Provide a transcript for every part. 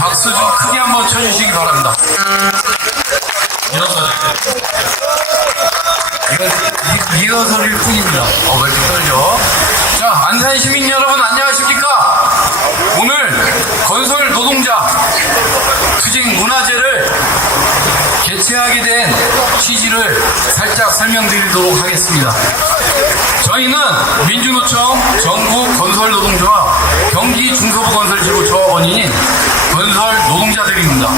박수 좀 크게 한번 쳐주시기 바랍니다. 리허설일 뿐입니다. 왜 이렇게 떨죠? 자, 안산 시민 여러분 안녕하십니까? 오늘 건설 노동자 투쟁 문화제를 개최하게 된 취지를 살짝 설명드리도록 하겠습니다. 저희는 민주노총 전국건설노동조합 경기 중서부건설지구 조합원인 건설노동자들입니다.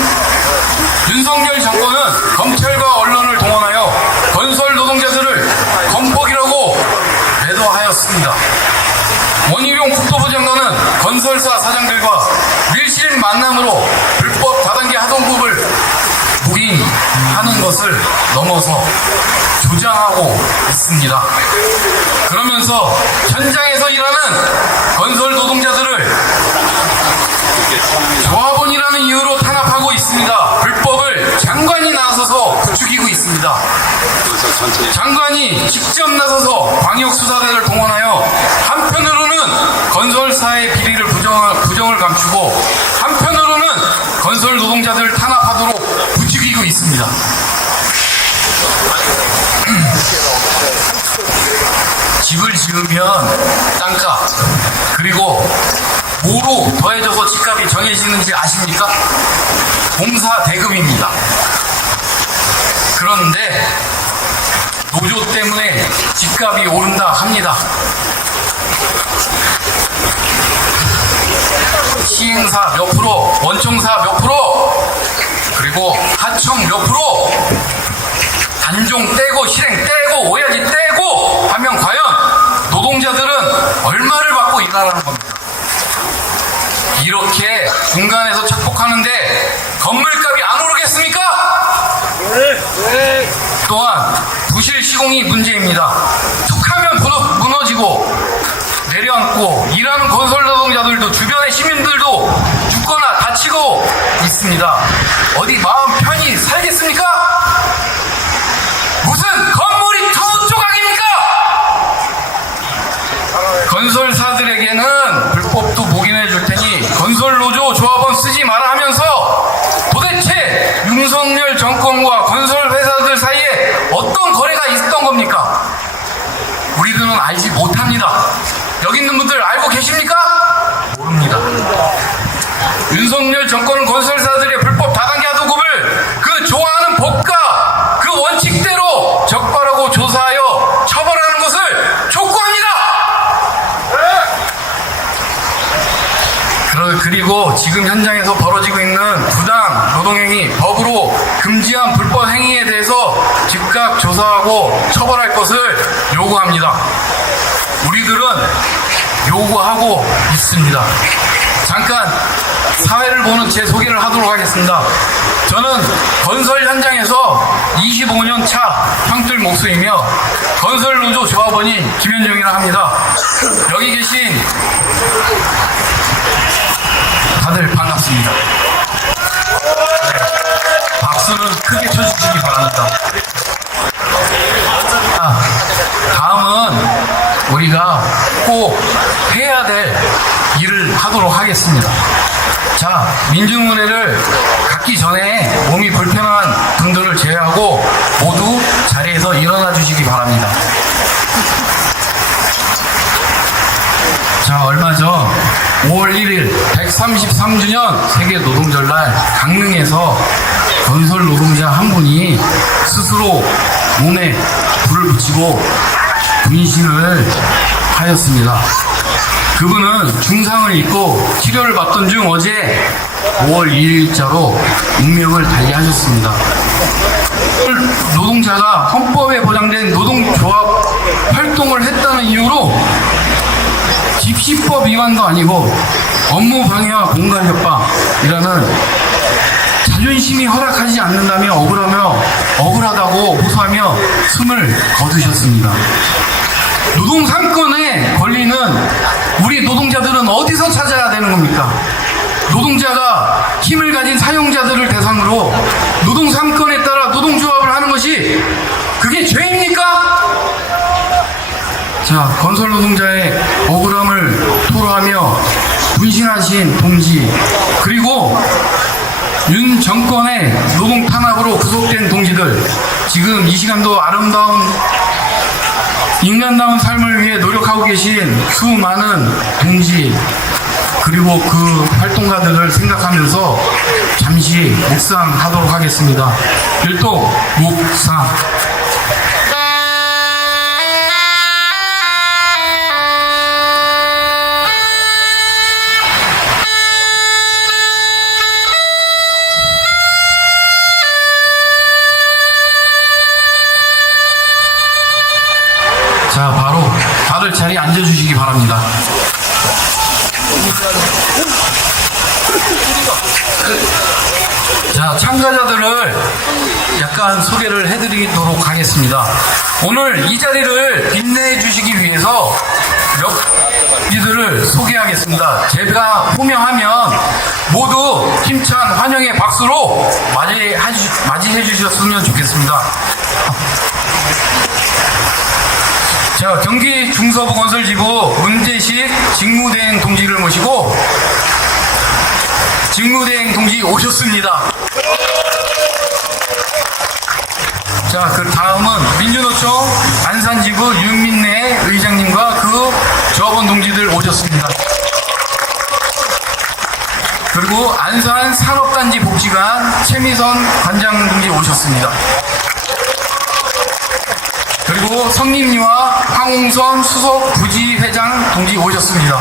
윤석열 정권은 검찰과 언론을 동원하여 건설노동자들을 건폭이라고 매도하였습니다. 원희룡 국토부 장관은 건설사 사장들과 밀실 만남으로 불법 다단계 하동급을 부인하는 것을 넘어서 조장하고 있습니다. 그러면서 현장에서 일하는 건설 노동자들을 조합원이라는 이유로 탄압하고 있습니다. 불법을 장관이 나서서 부추기고 있습니다. 장관이 직접 나서서 광역수사대를 동원하여 한편으로는 건설사의 비리를 부정을 감추고 한편으로는 건설 노동자들을 탄압하도록 부추기고 있습니다. 집을 지으면 땅값, 그리고 뭐로 더해져서 집값이 정해지는지 아십니까? 공사 대금입니다. 그런데 노조 때문에 집값이 오른다 합니다. 시행사 몇 프로, 원청사 몇 프로, 그리고 하청 몇 프로, 단종 떼고 실행 떼고 오야지 떼고 하면 과연 노동자들은 얼마를 받고 일하라는 겁니다. 이렇게 중간에서 착복하는데 건물값이 안 오르겠습니까? 또한 부실 시공이 문제입니다. 툭하면 무너지고 내려앉고 일하는 건설 노동자들도 주변의 시민들도 죽거나 다치고 있습니다. 어디 마음 편히 살겠습니까? 무슨 건물이 두 조각입니까? 건설사들에게는 불법도 묵인해 줄 테니 건설노조 조합원 쓰지 마라 하면서 도대체 윤석열 정권과 건설회사들 사이에 어떤 거래가 있었던 겁니까? 우리들은 알지 못합니다. 여기 있는 분들 알고 계십니까? 모릅니다. 윤석열 정권은 건설사들의 불법 다단계 하도급을 그 좋아하는 법과 그 원칙대로 적발하고 조사하여 처벌하는 것을 촉구합니다. 그리고 지금 현장에서 벌어지고 있는 부당 노동행위, 법으로 금지한 불법 행위에 대해서 즉각 조사하고 처벌할 것을 요구합니다. 우리들은 요구하고 있습니다. 잠깐 사회를 보는 제 소개를 하도록 하겠습니다. 저는 건설 현장에서 25년 차 형들 목수이며 건설노조 조합원인 김현종이라 합니다. 여기 계신 다들 반갑습니다. 박수는 크게 쳐주시기 바랍니다. 다음은 우리가 꼭 해야 될 일을 하도록 하겠습니다. 자, 민중문회를 갖기 전에 몸이 불편한 분들을 제외하고 모두 자리에서 일어나 주시기 바랍니다. 자, 얼마 전 5월 1일 133주년 세계노동절날 강릉에서 건설 노동자 한 분이 스스로 몸에 불을 붙이고 분신을 하였습니다. 그분은 중상을 입고 치료를 받던 중 어제 5월 2일자로 운명을 달리하셨습니다. 노동자가 헌법에 보장된 노동조합 활동을 했다는 이유로 집시법 위반도 아니고 업무 방해와 공간 협박이라는 자존심이 허락하지 않는다며 억울하다고 호소하며 숨을 거두셨습니다. 노동 3권에 권리는 우리 노동자들은 어디서 찾아야 되는 겁니까? 노동자가 힘을 가진 사용자들을 대상으로 노동 3권에 따라 노동조합을 하는 것이 그게 죄입니까? 자, 건설 노동자의 억울함을 토로하며 분신하신 동지, 그리고 윤 정권의 노동 탄압으로 구속된 동지들, 지금 이 시간도 아름다운 인간다운 삶을 위해 노력하고 계신 수많은 동지, 그리고 그 활동가들을 생각하면서 잠시 묵상하도록 하겠습니다. 일동 묵상. 자, 바로 다들 자리에 앉아주시기 바랍니다. 자, 참가자들을 약간 소개를 해드리도록 하겠습니다. 오늘 이 자리를 빛내주시기 위해서 몇 분들을 소개하겠습니다. 제가 호명하면 모두 힘찬 환영의 박수로 맞이해 주셨으면 좋겠습니다. 자, 경기 중서부 건설지부 문재식 직무대행 동지를 모시고 직무대행 동지 오셨습니다. 자, 그 다음은 민주노총 안산지부 윤민래 의장님과 그 조합원 동지들 오셨습니다. 그리고 안산 산업단지 복지관 최미선 관장 동지 오셨습니다. 그리고 성림리와 황홍선 수석 부지회장 동지 오셨습니다.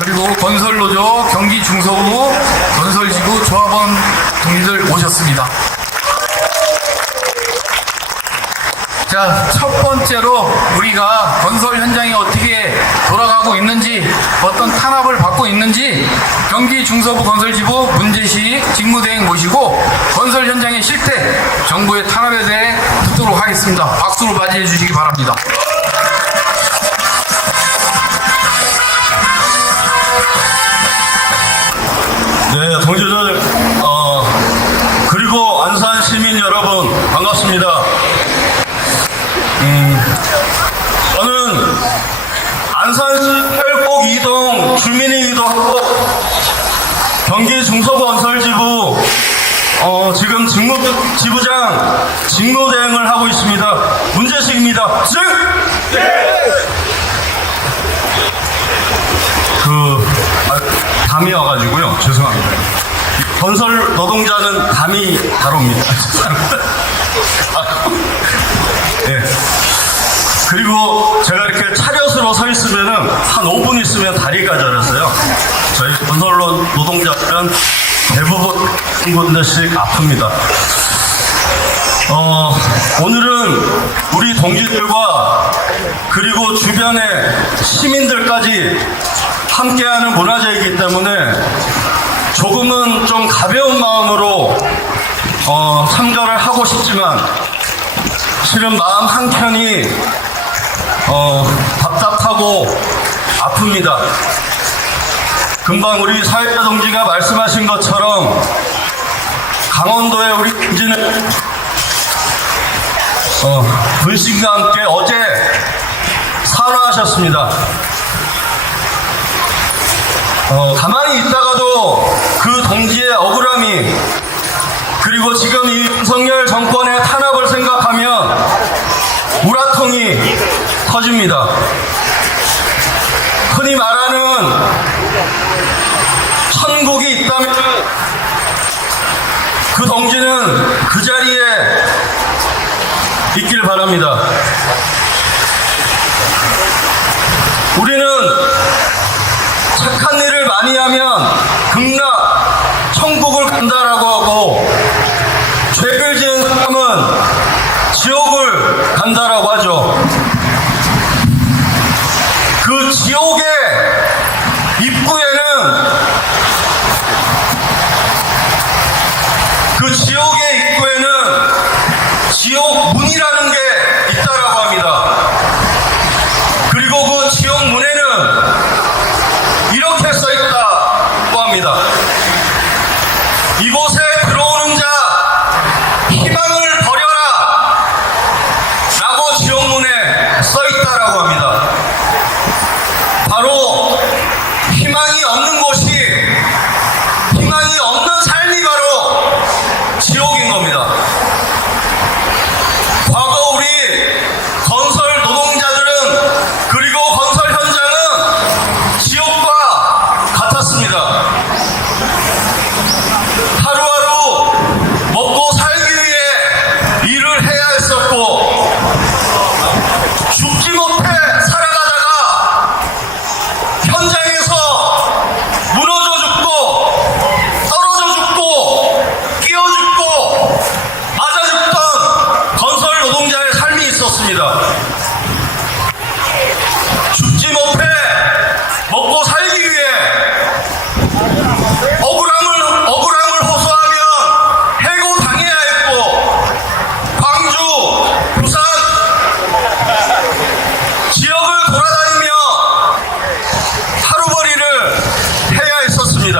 그리고 건설노조 경기 중서부 건설지구 조합원 동지들 오셨습니다. 자, 첫 번째로 우리가 건설 현장이 어떻게 돌아가고 있는지, 어떤 탄압을 받고 있는지 경기 중서부 건설지부 문재식 직무대행 모시고 건설 현장의 실태, 정부의 탄압에 대해 듣도록 하겠습니다. 박수로 맞이해 주시기 바랍니다. 네, 동지들, 그리고 안산 시민 여러분, 반갑습니다. 저는 안산시 팔곡 2동 주민이기도 하고, 경기 중서부 건설지부, 지금 지부장 직무대행을 하고 있습니다. 문재식입니다. 담이 와가지고요. 죄송합니다. 건설 노동자는 담이 다릅니다. 네. 그리고 제가 이렇게 차렷으로 서 있으면은 한 5분 있으면 다리가 저려서요. 저희 건설 노동자들은 대부분 한 군데씩 아픕니다. 오늘은 우리 동지들과 그리고 주변의 시민들까지 함께하는 문화제이기 때문에 조금은 좀 가벼운 마음으로 참가를 하고 싶지만 실은 마음 한켠이 답답하고 아픕니다. 금방 우리 사회자 동지가 말씀하신 것처럼 강원도의 우리 동지는 분신과 함께 어제 사과하셨습니다. 가만히 있다가도 그 동지의 억울함이, 그리고 지금 이 윤석열 정권의 탄압을 생각하면 우라통이 터집니다. 흔히 말하는 천국이 있다면 그 동지는 그 자리에 있길 바랍니다. 우리는 착한 일을 많이 하면 극락, 천국을 간다라고 하고 죄를 지은 사람은 지옥을 간다라고 하죠. 그 지옥의 입구에는 지옥 문이라는 게 있다라고 합니다. 그리고 그 지옥 문에는 이렇게 써 있다고 합니다. 이곳에 들어오는 자 희망을 버려라 라고 지옥 문에 써 있다라고 합니다. 바로 희망이 없는 곳이, 희망이 없는 삶이 바로 지옥인 겁니다. 과거 우리 건설 노동자들은, 그리고 건설 현장은 지옥과 같았습니다. 하루하루 먹고 살기 위해 일을 해야 했었고, 죽지 못해 살아가다가 현장에서 무너져 죽고 떨어져 죽고 끼어 죽고 맞아 죽던 건설 노동자의 삶이 있었습니다. 죽지 못해 먹고 살기 위해 억울함을 호소하면 해고당해야 했고, 광주, 부산 지역을 돌아다니며 하루벌이를 해야 했었습니다.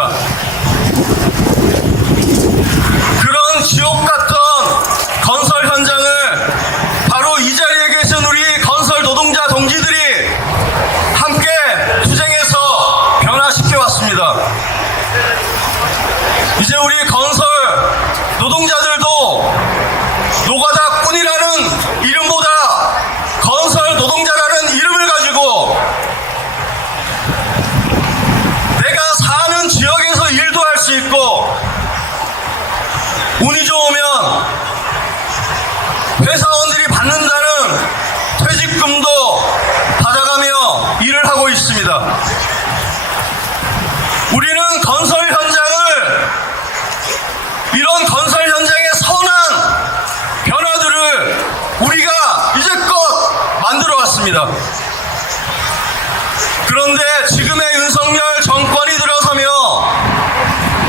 그런 지옥 같던 건설 현장을 바로 이 자리에 계신 우리 건설 노동자 동지들이 함께 투쟁해서 변화시켜 왔습니다. 이제 우리 건설 노동자들도 노가다꾼이라는 이름보다 건설 노동자라는 이름을 가지고 내가 사는 지역에서 일도 할 수 있고, 운이 좋으면 회사원들이 받는다는 퇴직금도 받아가며 일을 하고 있습니다. 우리는 건설 현장을, 이런 건설 현장의 선한 변화들을 우리가 이제껏 만들어 왔습니다. 그런데 지금의 윤석열 정권이 들어서며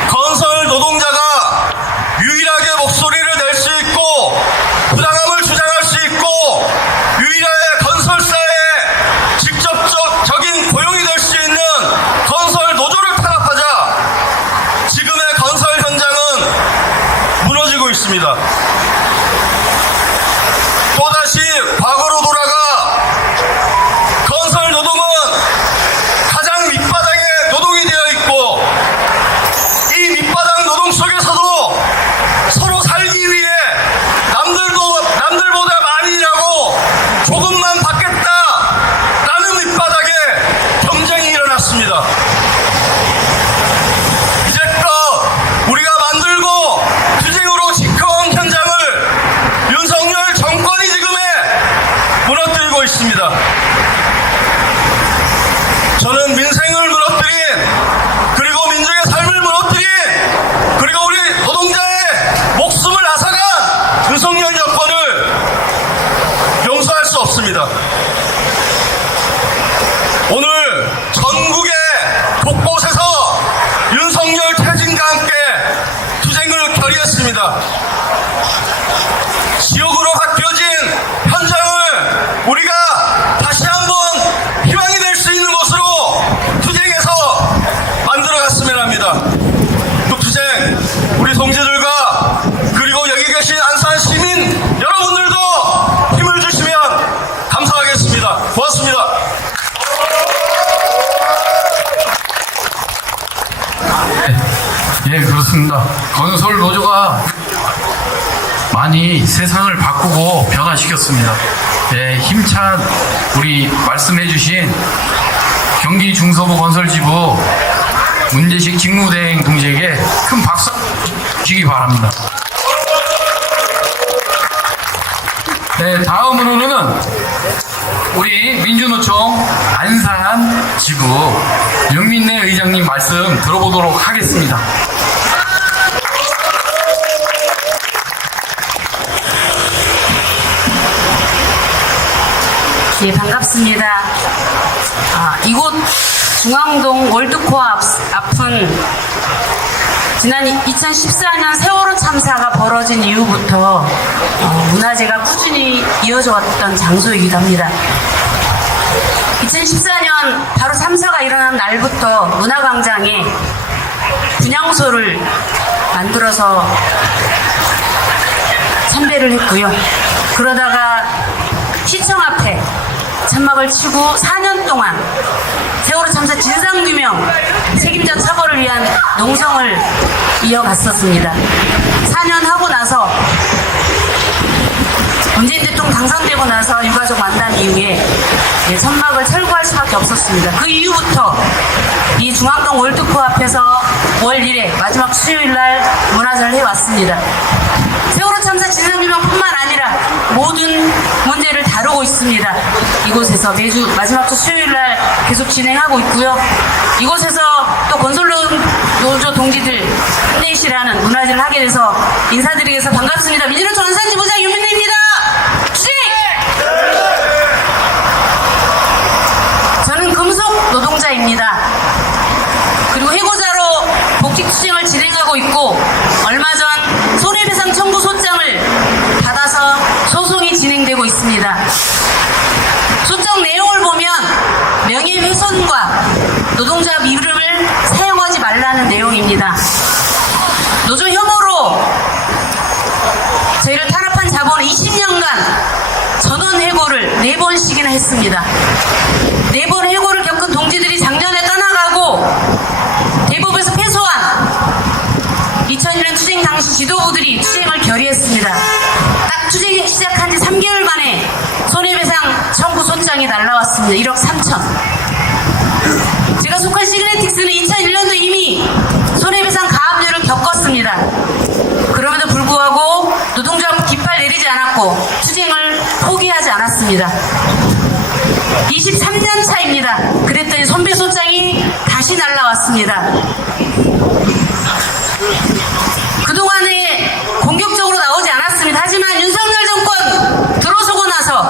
건설 노동자가 유일하게 목소리를 낼 수 있고 부당함을 주장할 수 있고 유일하게 건설사에 직접적인 고용이 될 수 있는 건설 노조를 탄압하자 지금의 건설 현장은 무너지고 있습니다. 또다시 과거로 돌아가 건설 노동은 가장 밑바닥의 노동이 되어 있고, 이 밑바닥 노동 속에서도 서로 살기 위해 남들보다 많이 일하고 조금만 받겠다라는 밑바닥에 경쟁이 일어났습니다. 이제껏 우리가 만들고 투쟁으로 지켜온 현장을 윤석열 정권이 지금에 무너뜨리고 있습니다. 저는 민생을 무너뜨린, 그리고 민족의 삶을 무너뜨린, 그리고 우리 노동자의 목숨을 앗아간 윤석열 정권을 용서할 수 없습니다. 오늘 전국의 곳곳에서 윤석열 퇴진과 함께 투쟁을 결의했습니다. 지옥으로 바뀌어진 현장을 우리가 다시 한번 희망이 될 수 있는 곳으로 투쟁해서 만들어갔으면 합니다. 그 투쟁 우리 동지들과 그리고 여기 계신 안산 시민 여러분들도 힘을 주시면 감사하겠습니다. 고맙습니다. 예, 그렇습니다. 건설 노조가 많이 세상을 바꾸고 변화시켰습니다. 예, 힘찬 우리 말씀해주신 경기 중서부 건설지부 문재식 직무대행 동지에게 큰 박수 주시기 바랍니다. 네, 다음으로는 우리 민주노총 안산 지부 윤민래 의장님 말씀 들어보도록 하겠습니다. 예, 반갑습니다. 이곳 중앙동 월드코어 앞은 지난 2014년 세월호 참사가 벌어진 이후부터 문화재가 꾸준히 이어져 왔던 장소이기도 합니다. 2014년 바로 참사가 일어난 날부터 문화광장에 분향소를 만들어서 참배를 했고요. 그러다가 시청 앞에 천막을 치고 4년 동안 세월호 참사 진상규명 책임자 처벌을 위한 농성을 이어갔었습니다. 4년 하고 나서 문재인 대통령 당선되고 나서 유가족 만남 이후에 천막을 철거할 수밖에 없었습니다. 그 이후부터 이 중앙동 월드코어 앞에서 월 1회 마지막 수요일날 문화제를 해왔습니다. 세월호 참사 진상규명뿐만 아니라 모든 문제를 다루고 있습니다. 이곳에서 매주 마지막 주 수요일날 계속 진행하고 있고요. 이곳에서 또 건설노조 동지들 힘내시라는 문화제를 하게 돼서 인사드리겠습니다. 반갑습니다. 민주노총 안산지부장 윤민래입니다. 주식! 저는 금속 노동자입니다. 그리고 해고자로 복직투쟁을 진행하고 있고 얼마 전 손해배상 청구 소장을 받아서 소송이 진행되고 있습니다. 소장 내용을 보면 명예훼손과 노동자 이름을 사용하지 말라는 내용입니다. 노조 혐오로 저희를 탄압한 자본은 20년간 전원 해고를 4번씩이나 했습니다. 4번 해고를 겪은 동지들이 작년에 떠나가고 대법에서 패소한 2001년 투쟁 당시 지도부들이 투쟁을 결의했습니다. 딱 투쟁이 시작한 지 3개월 만에 손해배상 청구 소장이 날라왔습니다. 1억 3천. 제가 속한 시그네틱스는 2001년도 이미 손해배상 가압류를 겪었습니다. 그럼에도 불구하고 노동자 깃발 내리지 않았고 투쟁을 포기하지 않았습니다. 23년 차입니다. 그랬더니 손배소장이 다시 날라왔습니다. 그동안에 공격적으로 나오지 않았습니다. 하지만 윤석열 정권 들어서고 나서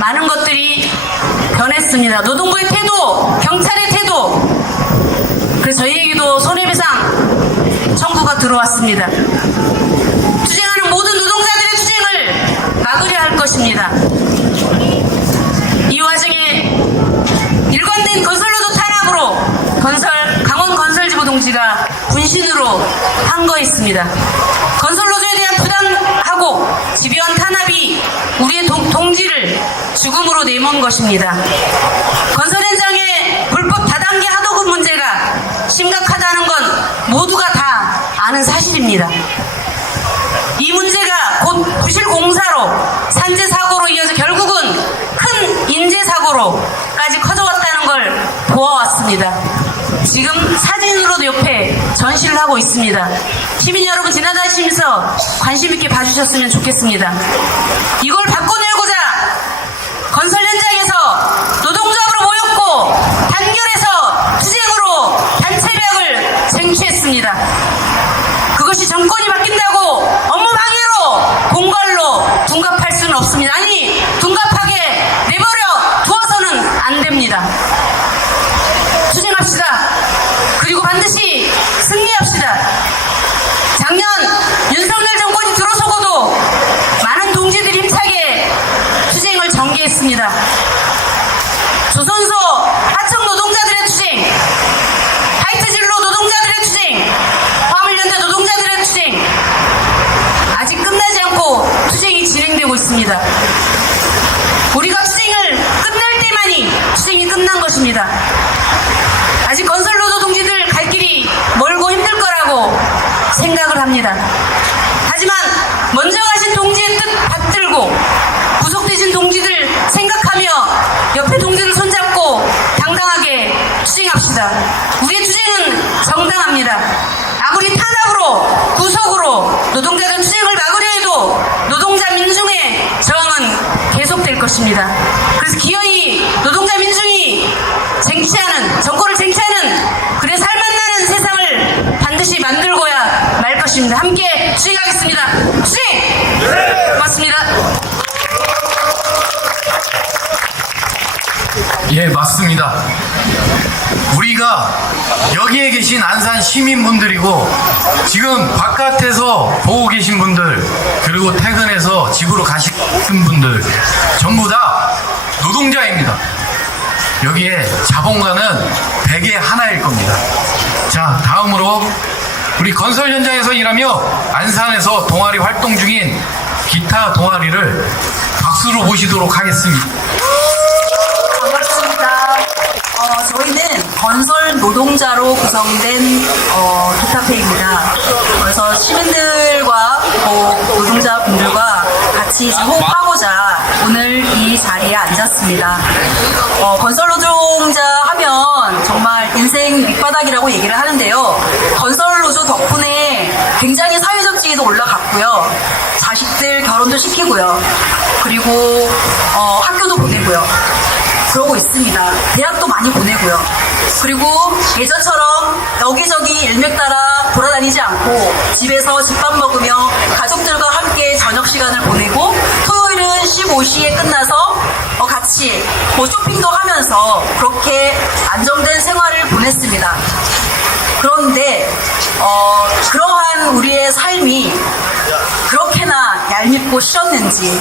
많은 것들이 변했습니다. 노동부의 태도, 경찰의 태도, 그래서 저희에게도 손해배상 청구가 들어왔습니다. 투쟁하는 모든 노동자들의 투쟁을 막으려 할 것입니다. 이 와중에 일관된 건설노조 탄압으로 강원 건설지부 동지가 분신으로 항거했습니다. 건설노조에 대한 부당하고 집요한 탄압이 우리의 동지를 죽음으로 내몬 것입니다. 건설 현장의 불법 다단계 하도급 문제가 심각하다는 건 모두가 다 아는 사실입니다. 이 문제가 곧 부실공사로 산재사고로 이어져 결국은 큰 인재사고로까지 커져왔다는 걸 보아왔습니다. 지금 사진으로도 옆에 전시를 하고 있습니다. 시민 여러분 지나다니시면서 관심있게 봐주셨으면 좋겠습니다. 이걸 바꿔내고자 건설 현장에서 노동조합으로 모였고 단결해서 투쟁으로 단체벽을 쟁취했습니다. 그것이 정권이 바뀐다고 업무 방해로 공갈로 둔갑할 수는 없습니다. 아니 둔갑하게 내버려 두어서는 안 됩니다. 투쟁합시다. 그리고 반드시 승리합시다. 작년 윤석열 정권이 들어서고도 많은 동지들이 힘차게 투쟁을 전개했습니다. 조선소 하청 노동자들의 투쟁, 하이트진로 노동자들의 투쟁, 화물연대 노동자들의 투쟁, 아직 끝나지 않고 투쟁이 진행되고 있습니다. 우리가 투쟁을 끝낼 때만이 투쟁이 끝난 것입니다. 아직 건설노조 동지들 갈 길이 멀고 힘들 거라고 생각을 합니다. 하지만 먼저 가신 동지의 뜻 받들고 구속되신 동지들 생각하며 옆에 동지들 손잡고 당당하게 투쟁합시다. 우리의 투쟁은 정당합니다. 아무리 탄압으로 구속으로 노동자들 투쟁을 막으려 해도 노동자 민중의 저항은 것입니다. 그래서 기어이 노동자 민중이 쟁취하는, 정권을 쟁취하는 그래 살맛나는 세상을 반드시 만들고야 말 것입니다. 함께 수행하겠습니다. 수행! 고맙습니다. 예, 맞습니다. 우리가 여기에 계신 안산 시민분들이고 지금 바깥에서 보고 계신 분들 그리고 퇴근해서 집으로 가신 분들 전부 다 노동자입니다. 여기에 자본가는 백의 하나일 겁니다. 자, 다음으로 우리 건설 현장에서 일하며 안산에서 동아리 활동 중인 기타 동아리를 박수로 모시도록 하겠습니다. 반갑습니다. 저희는 건설 노동자로 구성된 기타회입니다. 그래서 시민들과 노동자분들과 같이 호흡하고자 오늘 이 자리에 앉았습니다. 건설 노동자 하면 정말 인생 밑바닥이라고 얘기를 하는데요. 건설 노조 덕분에 굉장히 사회적 지위도 올라갔고요. 자식들 결혼도 시키고요. 그리고 학교도 보내고요. 그러고 있습니다. 대학도 많이 보내고요. 그리고 예전처럼 여기저기 일맥 따라 돌아다니지 않고 집에서 집밥 먹으며 가족들과 함께 저녁 시간을 보내고 토요일은 15시에 끝나서 같이 쇼핑도 하면서 그렇게 안정된 생활을 보냈습니다. 그런데 그러한 우리의 삶이 그렇게나 얄밉고 싫었는지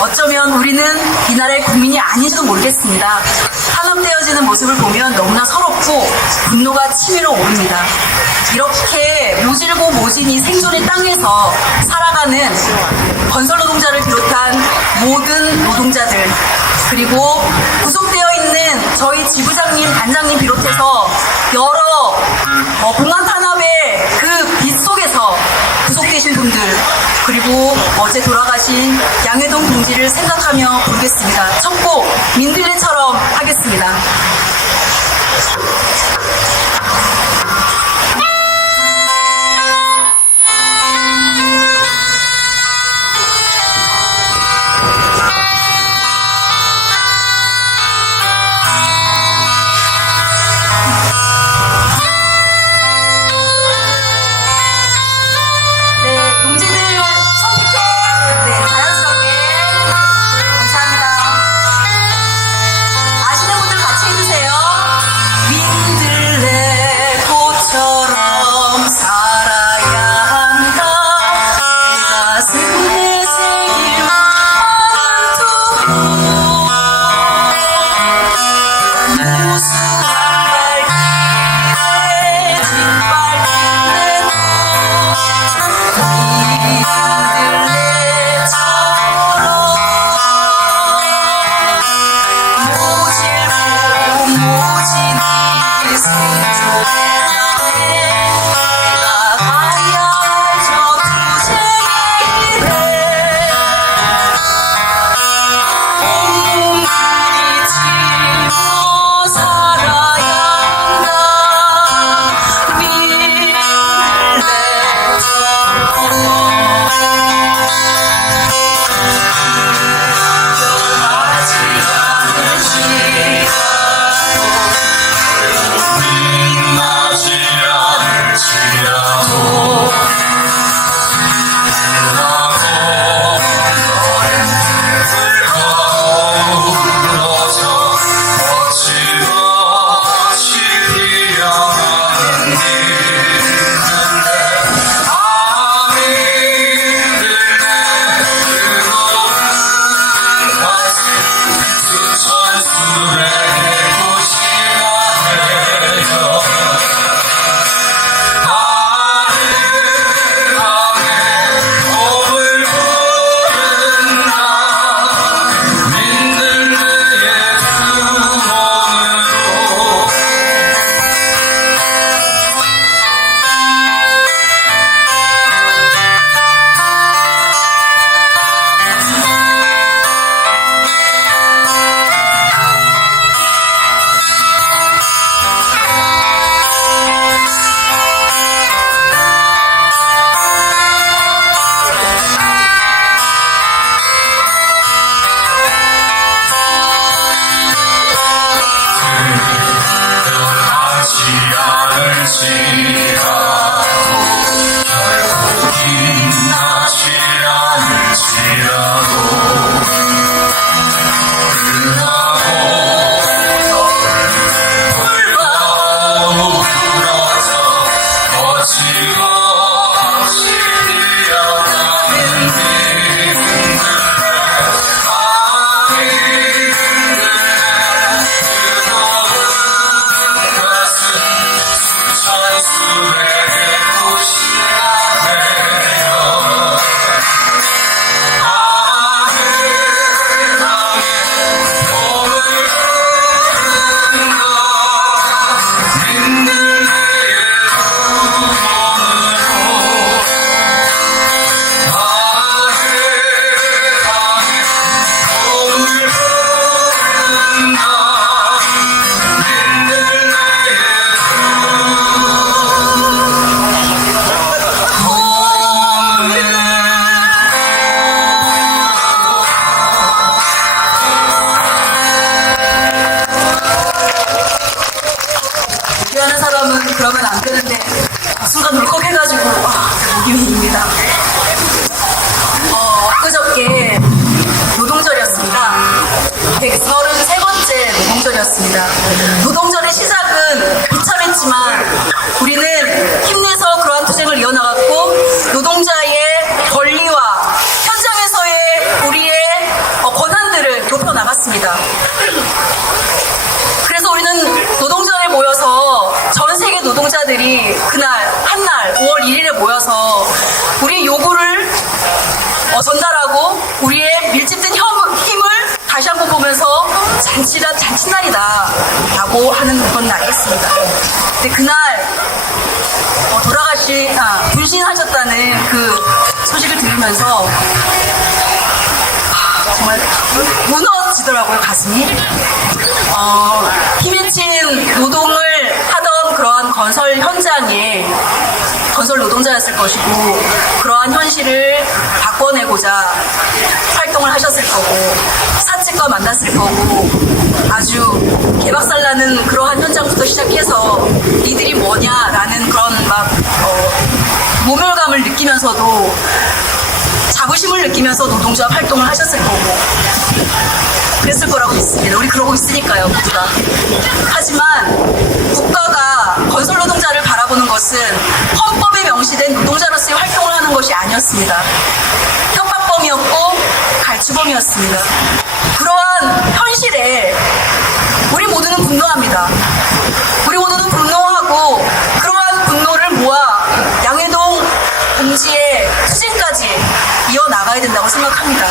어쩌면 우리는 이 나라의 국민이 아닌지도 모르겠습니다. 탄압되어지는 모습을 보면 너무나 서럽고 분노가 치밀어 오릅니다. 이렇게 모질고 모진이 생존의 땅에서 살아가는 건설 노동자를 비롯한 모든 노동자들 그리고 구속되어 있는 저희 지부장님, 단장님 비롯해서 여러 공안 탄압의 그 빛 속에서 구속되신 분들 그리고 어제 돌아가신 양해동 동지를 생각하며 부르겠습니다. 첫 곡 민들레처럼 하겠습니다. 아시는 분들 같이 해주세요. 민들레 얘기하는 사람은 그러면 안 되는데 순간 울컥해가지고 기분입니다. 엊그저께 노동절이었습니다. 133번째 노동절이었습니다. 노동절의 시작은 비참했지만 우리는 힘내서 그러한 투쟁을 이어나갔고 노동자의 권리와 현장에서의 우리의 권한들을 높여나갔습니다. 그래서 우리는 노동절에 모여서 전 세계 노동자들이 그날 한날 5월 1일에 모여서 우리의 요구를 전달하고 우리의 밀집된 힘을 다시 한번 보면서 잔칫날이다 라고 하는 그런 날이었습니다. 근데 그날 분신하셨다는 그 소식을 들으면서 정말 무너지더라고요, 가슴이. 힘에 노동을 하던 그러한 건설 현장에 건설 노동자였을 것이고 그러한 현실을 바꿔내고자 활동을 하셨을 거고 사측과 만났을 거고 아주 개박살나는 그러한 현장부터 시작해서 이들이 뭐냐라는 그런 모멸감을 느끼면서도 자부심을 느끼면서 노동자 활동을 하셨을 거고 그랬을 거라고 믿습니다. 우리 그러고 있으니까요, 모두가. 하지만 국가가 건설 노동자를 바라보는 것은 헌법에 명시된 노동자로서의 활동을 하는 것이 아니었습니다. 협박범이었고 갈취범이었습니다. 그러한 현실에 우리 모두는 분노합니다. 우리 모두는 분노하고 그러한 분노를 모아 양해동 동지의 투쟁까지 이어나가야 된다고 생각합니다.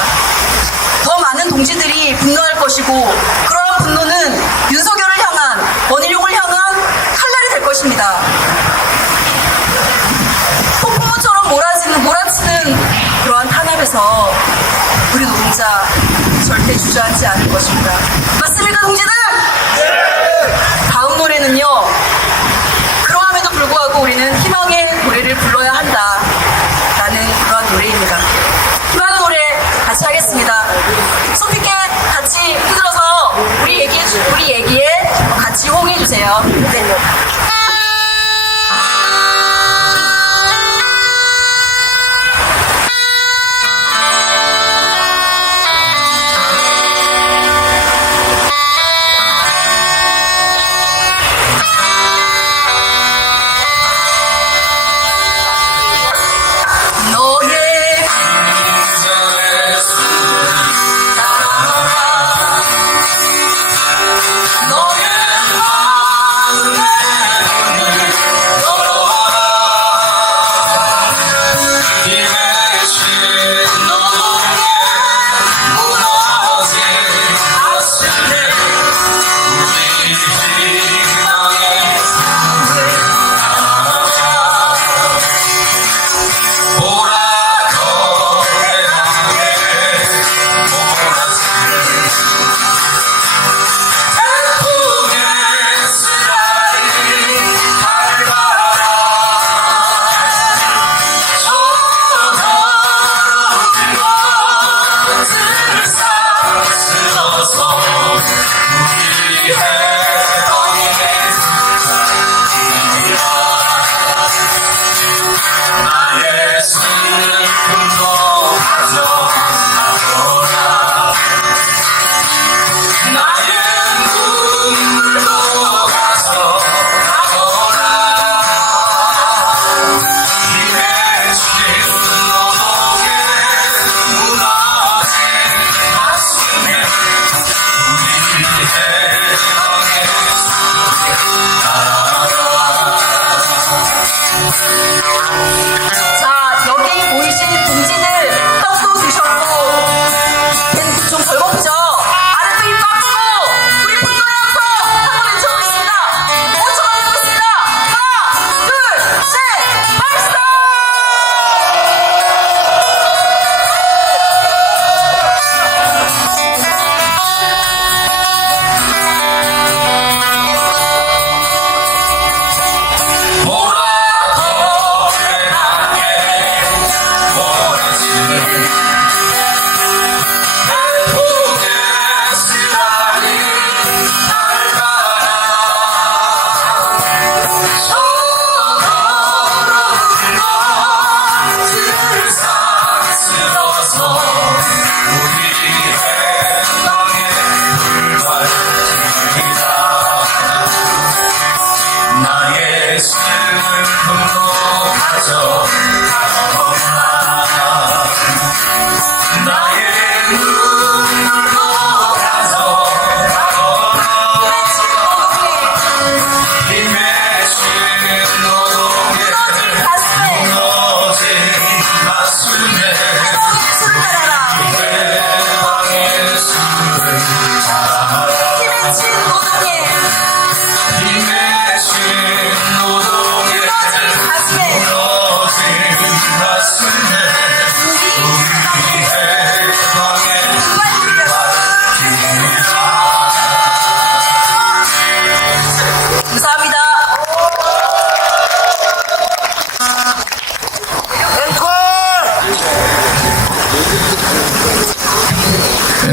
더 많은 동지들이 분노할 것이고 그러한 분노는 윤석열을 향한 원희룡을 향한 칼날이 될 것입니다. 폭풍우처럼 몰아치는 그러한 탄압에서 우리 노동자 절대 주저앉지 않을 것입니다. 맞습니까, 동지들? 다음 노래는요, 그러함에도 불구하고 우리는 희망의 노래를 불러야 한다라는 그런 노래입니다. 희망의 노래 같이 하겠습니다. 손쉽게 같이 흔들어서 우리 얘기에 같이 호응해 주세요. 네.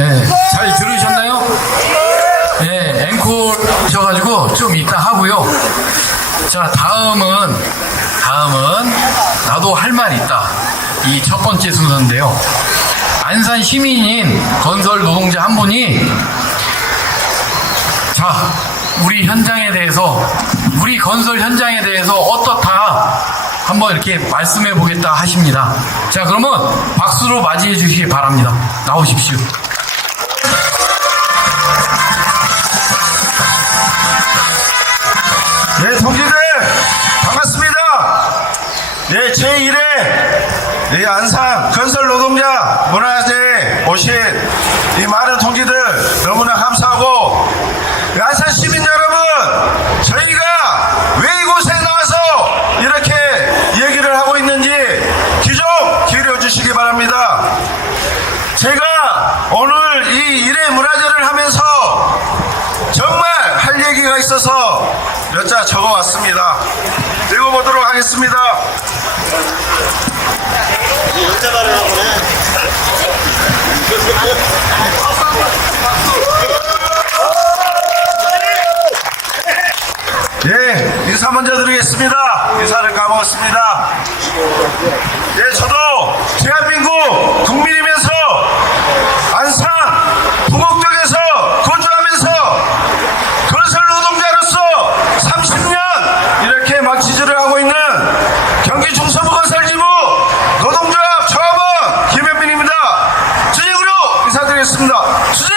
네, 잘 들으셨나요? 네, 앵콜이셔가지고 좀 이따 하고요. 자, 다음은 나도 할 말 있다. 이 첫 번째 순서인데요. 안산 시민인 건설 노동자 한 분이 자, 우리 현장에 대해서, 우리 건설 현장에 대해서 어떻다 한번 이렇게 말씀해 보겠다 하십니다. 자, 그러면 박수로 맞이해 주시기 바랍니다. 나오십시오. 네, 동지들 반갑습니다. 네, 제1회 안산 건설 노동자 문화제에 오신 이 많은 동지들 너무나 감사하고, 안산 시민 여러분, 저희가 왜 이곳에 나와서 이렇게 얘기를 하고 있는지 귀 좀 기울여 주시기 바랍니다. 제가 오늘 이 1회 문화제를 하면서 정말 할 얘기가 있어서 몇 자 적어왔습니다. 읽어보도록 하겠습니다. 예, 인사 먼저 드리겠습니다. 인사를 까먹었습니다. 예, 저도 대한민국 국민이면서 안산 부곡동에서 거주하면서 건설 노동자로서 30년 이렇게 막지질을 하고 있는 경기 중서부 건설지부 노동조합 조합원 김현민입니다. 수직으로 인사드리겠습니다. 수직!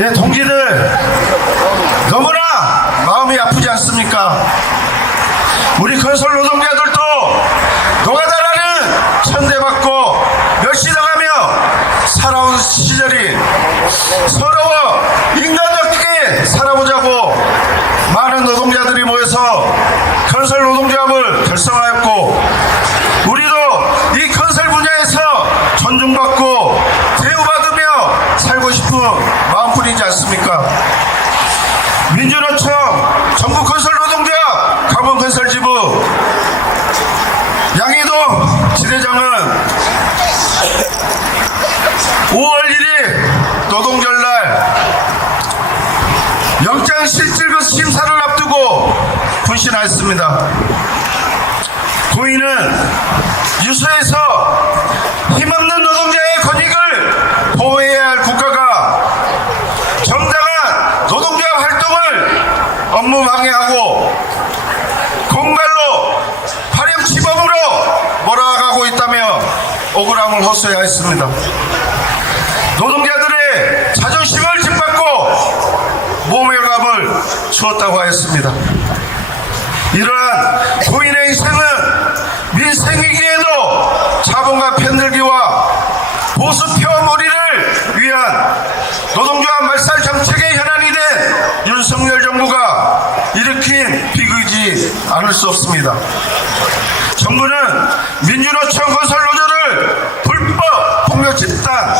예, 동지들 너무나 마음이 아프지 않습니까? 우리 건설 노동자들도 노가다라는 천대받고 멸시당하며 살아온 시절이 서러워 인간답게 살아보자고 많은 노동자들이 모여서 건설 노동조합을 결성하였고, 우리도 이 건설 분야에서 존중받고 대우받으며 살고 싶은 마음뿐이지 않습니까? 민주노총 전국건설노동조합 강원건설지부 양해동 지대장은 5월 1일 노동절날 영장실질부 심사를 앞두고 분신하였습니다. 고인은 유서에서 힘없는 노동자의 권익을 보호해야 할 국가가 정당한 노동조합 활동을 업무 방해하고 공갈로 발행치범으로 몰아가고 있다며 억울함을 호소해야 했습니다. 노동자들의 자존심을 짓밟고 모멸감을 주었다고 하였습니다. 이러한 고인의 희생은 민생위기에도 자본과 편들기와 보수표몰이를 위한 노동조합 말살 정책의 현안이 된 윤석열 정부가 일으킨 비극이지 않을 수 없습니다. 정부는 민주노총 건설노조를 불법 폭력 집단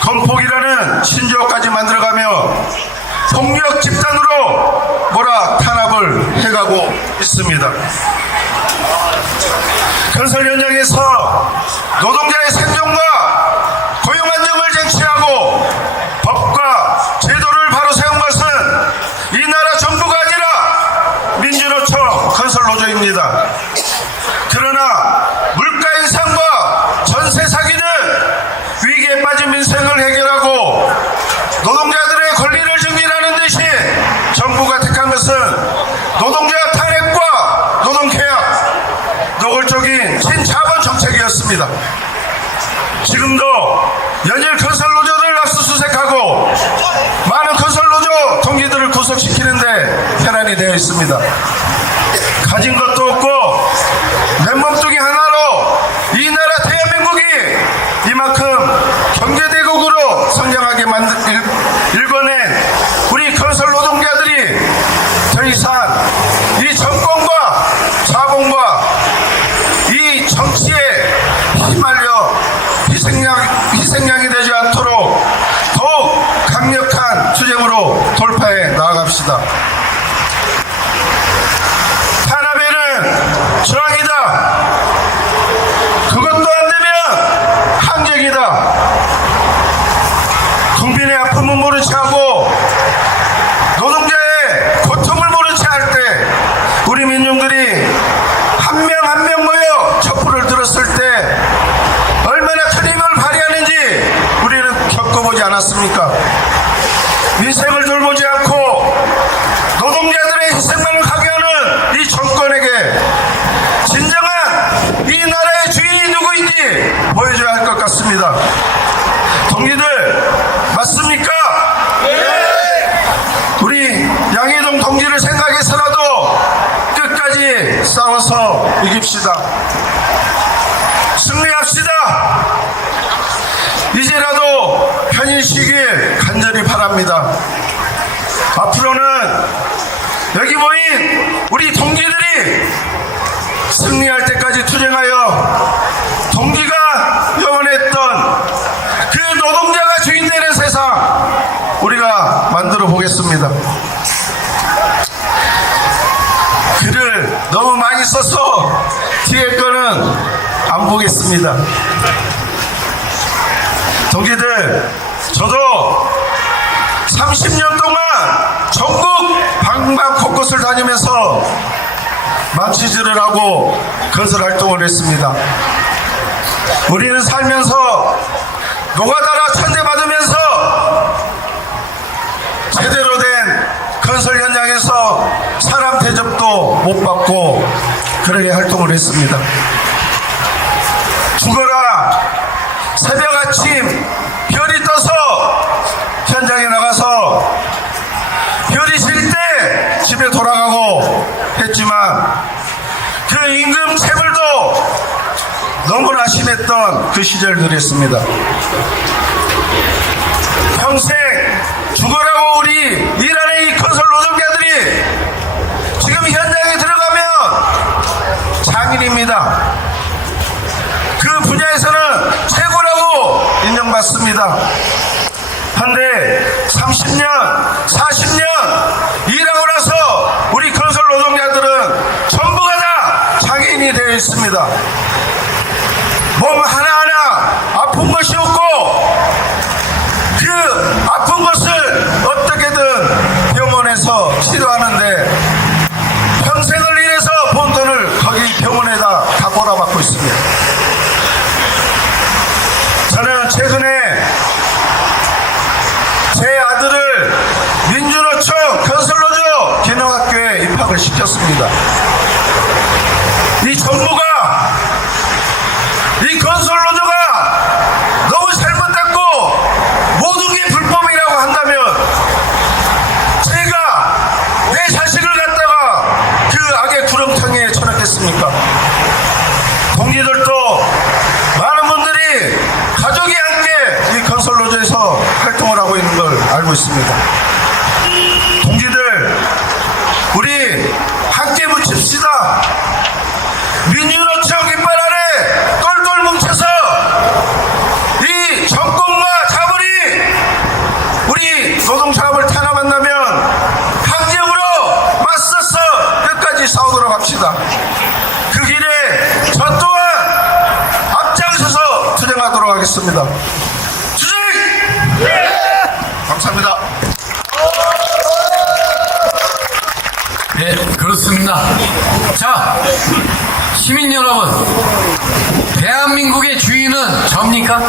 건폭이라는 신조어까지 만들어가며 폭력 집단으로 몰아 탄압을 해가고 있습니다. 건설 현장에서 노동자의 생존과 고용 안정을 쟁취하고 법과 제도를 바로 세운 것은 이 나라 정부가 아니라 민주노총 건설노조입니다. 그러나 물가 인상과 전세 사기는 위기에 빠진 민생을 해결하고 노동자들의 권리를 증진하는 대신 정부가 택한 것은 노동자 탄핵과 노동계약, 노골적인 친자본 정책이었습니다. 지금도 연일 건설노조를 압수수색하고 많은 건설노조 동기들을 구속시키는데 혈안이 되어 있습니다. 가진 것도 없고 맨몸뚱이 하나로 이 나라 대한민국이 이만큼 경제대국으로 성장하게 일궈낸 우리 건설 노동자들이 더 이상 이 정권과 자본과 이 정치에 휘말려 희생양이 되지 않도록 더욱 강력한 투쟁으로 돌파해 나아갑시다. 탄압에는 저항이다. 그것도 안 되면 않습니까? 민생을 돌보지 않고 노동자들의 희생만을 강요하는 이 정권에게 진정한 이 나라의 주인이 누구인지 보여줘야 할 것 같습니다. 동기들 맞습니까? 우리 양해동 동지를 생각해서라도 끝까지 싸워서 이깁시다. 승리합시다. 이제라도 편히쉬길 간절히 바랍니다. 앞으로는 여기 모인 우리 동지들이 승리할 때까지 투쟁하여 동기가 영원했던 그 노동자가 주인 되는 세상 우리가 만들어 보겠습니다. 글을 너무 많이 써서 뒤에 거는 안 보겠습니다. 동기들, 저도 30년 동안 전국 방방 곳곳을 다니면서 망치질을 하고 건설 활동을 했습니다. 우리는 살면서 노가다라 천대받으면서 제대로 된 건설 현장에서 사람 대접도 못 받고 그렇게 활동을 했습니다. 죽어라 새벽 아침 별이 떠서 현장에 나가서 별이 질 때 집에 돌아가고 했지만 그 임금 체불도 너무나 심했던 그 시절들이었습니다. 평생 죽어라고 우리 일하는 이 건설 노동자들이 지금 현장에 들어가면 장인입니다. 그 분야에서는 최고라고 인정받습니다. 그런데 30년, 40년 일하고 나서 우리 건설 노동자들은 전부가 다 장애인이 되어 있습니다. 몸 하나하나 아픈 것이 없고 그 아픈 것을 어떻게든 병원에서 치료하는데 평생을 일해서 번 돈을 거기 병원에다 다 몰아받고 있습니다. 저는 최근에 제 아들을 민주노총 건설노조 기능학교에 입학을 시켰습니다. 이 정부가 이 건설노조가 너무 잘못됐고 모든 게 불법이라고 한다면 제가 내 자식을 갖다가 그 악의 구렁텅이에 쳐넣겠습니까? 동기들도 많은 분들이 가족이 함께 이 건설노조에서 활동을 하고 있는 걸 알고 있습니다. 동기들, 우리 함께 묻힙시다. 민주노총 깃발 아래 똘똘 뭉쳐서 이 정권과 자본이 우리 노동자업을 탄압한다면 강력으로 맞서서 끝까지 싸우도록 합시다. 그 길에 저 또한 앞장서서 투쟁하도록 하겠습니다. 투쟁! 감사합니다. 네, 그렇습니다. 자, 시민 여러분, 대한민국의 주인은 접니까?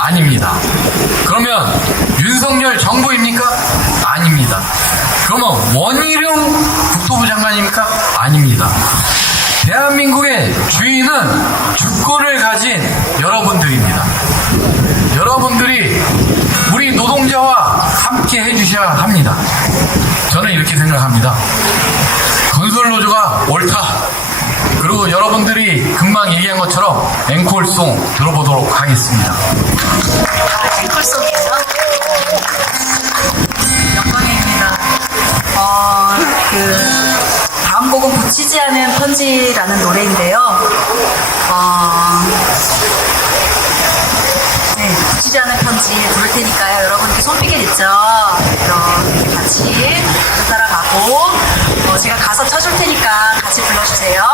아닙니다. 그러면 윤석열 정부입니까? 아닙니다. 그러면 원희룡 국토부 장관입니까? 아닙니다. 대한민국의 주인은 주권을 가진 여러분들입니다. 여러분들이 우리 노동자와 함께 해주셔야 합니다. 저는 이렇게 생각합니다. 건설노조가 옳다. 그리고 여러분들이 금방 얘기한 것처럼 앵콜송 들어보도록 하겠습니다. 앵콜송이에요? 영광입니다. 다음 곡은 붙이지 않은 편지라는 노래인데요. 네, 붙이지 않은 편지 부를 테니까요. 여러분들 손피켓 있죠? 이렇게 같이 따라가고 제가 가사 쳐줄 테니까 같이 불러주세요.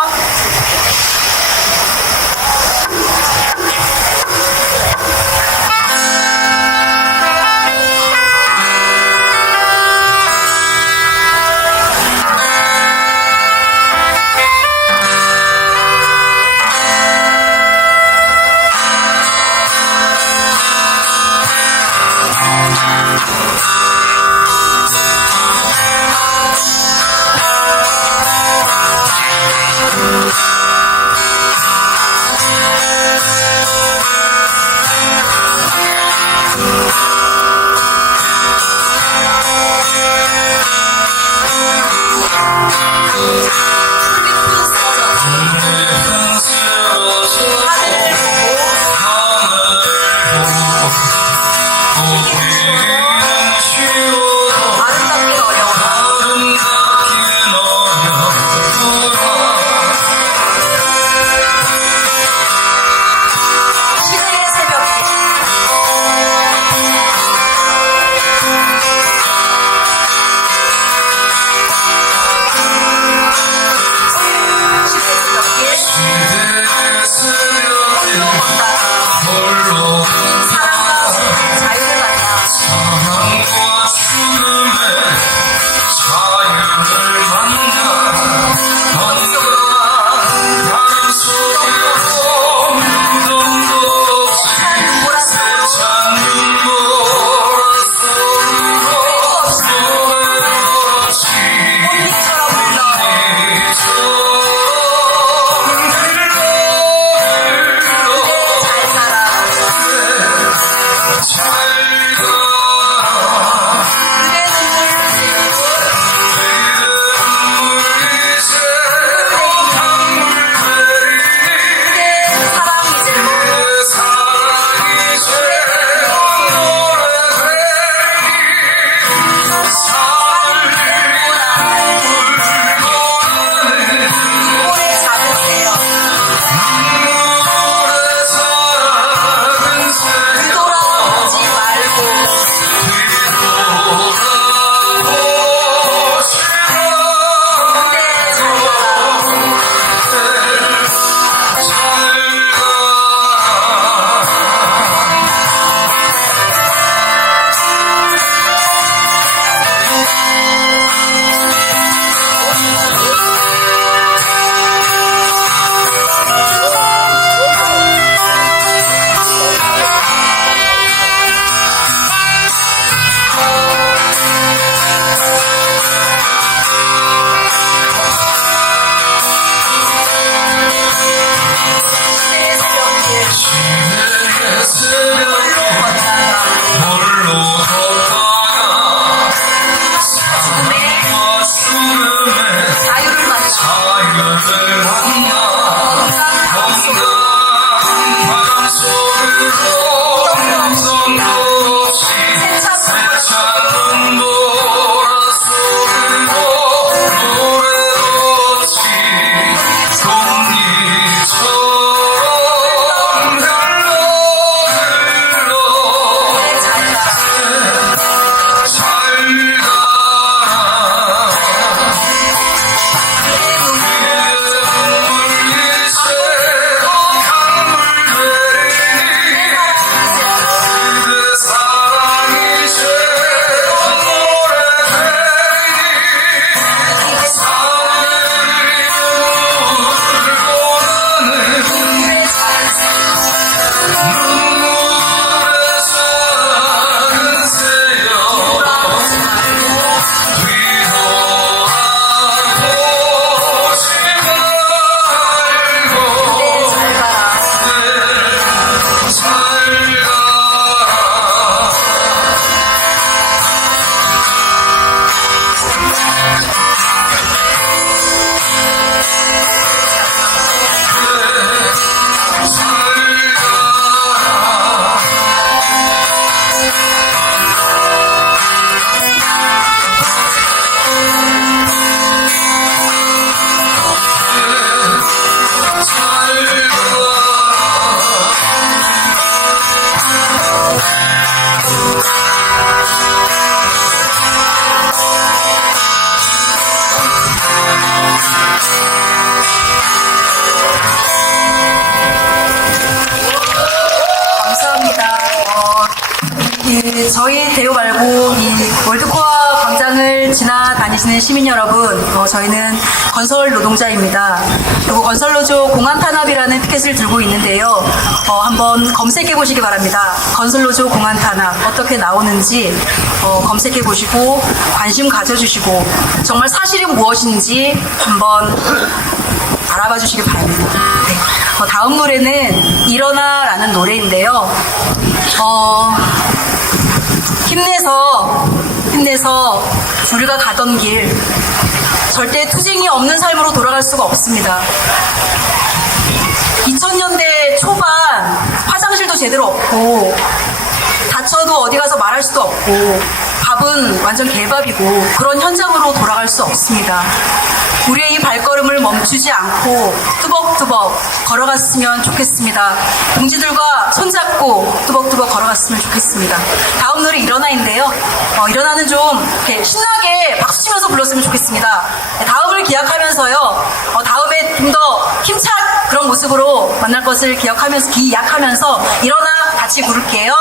저희 대우 말고 이 월드코어 광장을 지나다니시는 시민 여러분, 저희는 건설 노동자입니다. 그리고 건설노조 공안탄압이라는 피켓을 들고 있는데요. 한번 검색해 보시기 바랍니다. 건설노조 공안탄압 어떻게 나오는지 검색해 보시고 관심 가져주시고 정말 사실이 무엇인지 한번 알아봐 주시기 바랍니다. 네. 다음 노래는 일어나라는 노래인데요. 힘내서 우리가 가던 길 절대 투쟁이 없는 삶으로 돌아갈 수가 없습니다. 2000년대 초반 화장실도 제대로 없고 다쳐도 어디 가서 말할 수도 없고 밥은 완전 개밥이고 그런 현장으로 돌아갈 수 없습니다. 우리의 이 발걸음을 멈추지 않고 뚜벅뚜벅 걸어갔으면 좋겠습니다. 동지들과 손잡고 뚜벅뚜벅 걸어갔으면 좋겠습니다. 다음 노래 일어나인데요. 일어나는 좀 이렇게 신나게 박수치면서 불렀으면 좋겠습니다. 다음을 기약하면서요. 다음에 좀 더 힘찬 그런 모습으로 만날 것을 기약하면서 일어나 같이 부를게요.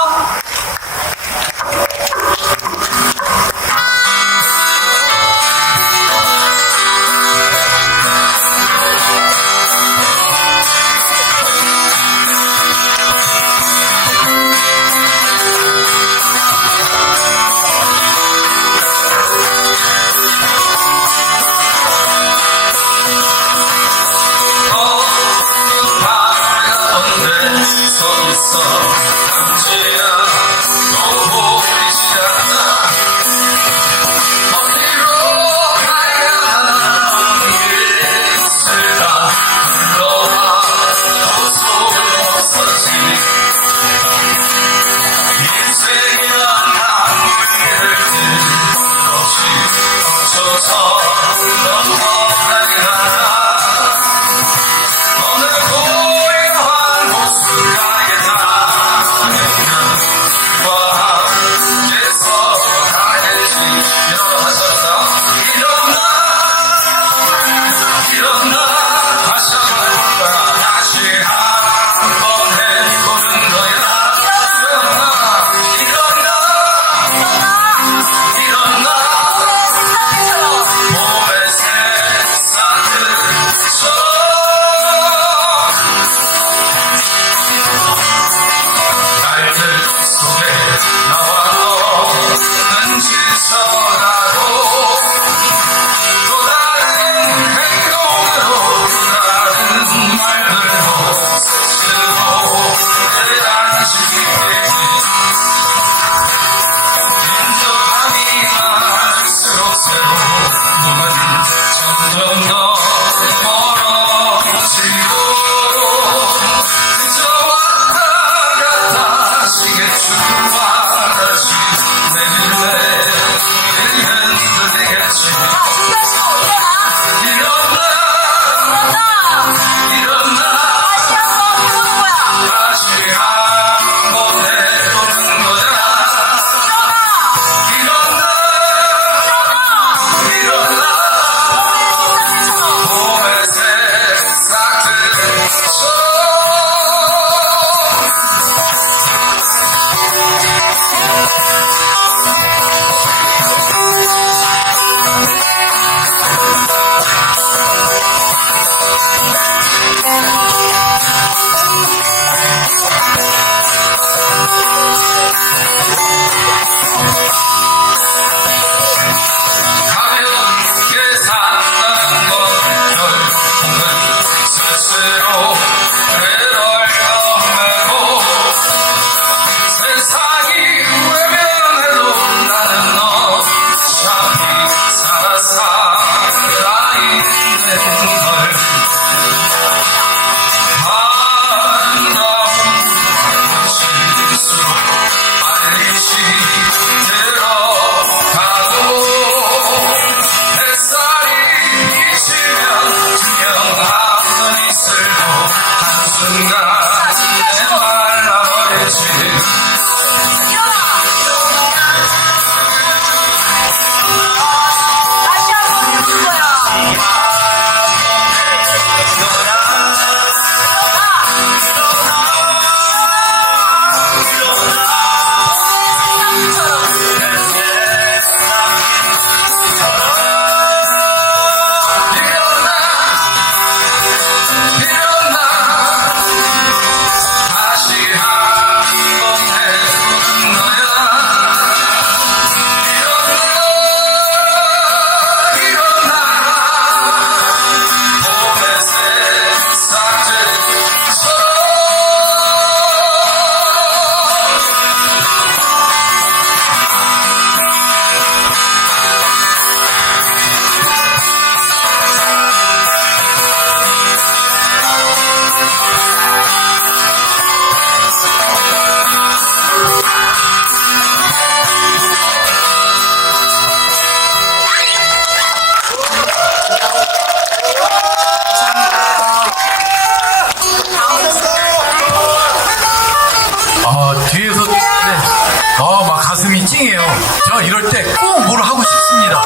화이팅이에요. 저 이럴 때 꼭 뭘 하고 싶습니다.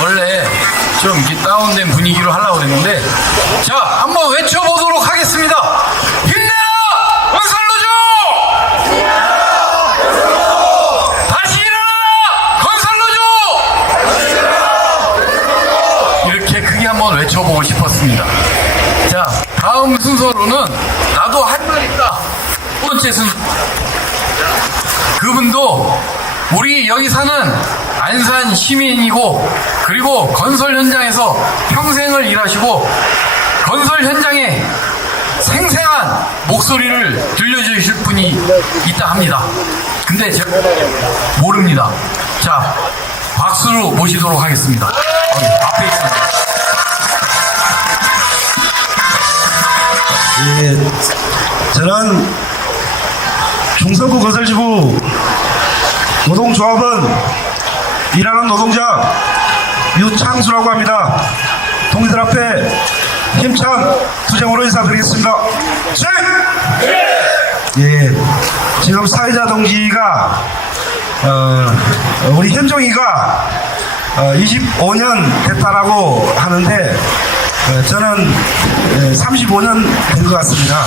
원래 좀 이렇게 다운된 분위기로 하려고 했는데, 자, 한번 외쳐보도록 하겠습니다. 힘내라! 건설노조! 다시 일어나라! 건설노조! 이렇게 크게 한번 외쳐보고 싶었습니다. 자, 다음 순서로는 나도 할 말 있다. 첫 번째 순서. 그분도 우리 여기 사는 안산 시민이고, 그리고 건설 현장에서 평생을 일하시고 건설 현장에 생생한 목소리를 들려주실 분이 있다 합니다. 근데 제가 모릅니다. 자, 박수로 모시도록 하겠습니다. 앞에 있습니다. 예, 저는 중서구 건설지구 노동조합은 일하는 노동자 유창수라고 합니다. 동기들 앞에 힘찬 투쟁으로 인사드리겠습니다. 네! 예, 지금 사회자 동기가 우리 현종이가 25년 됐다라고 하는데 저는 35년 된 것 같습니다.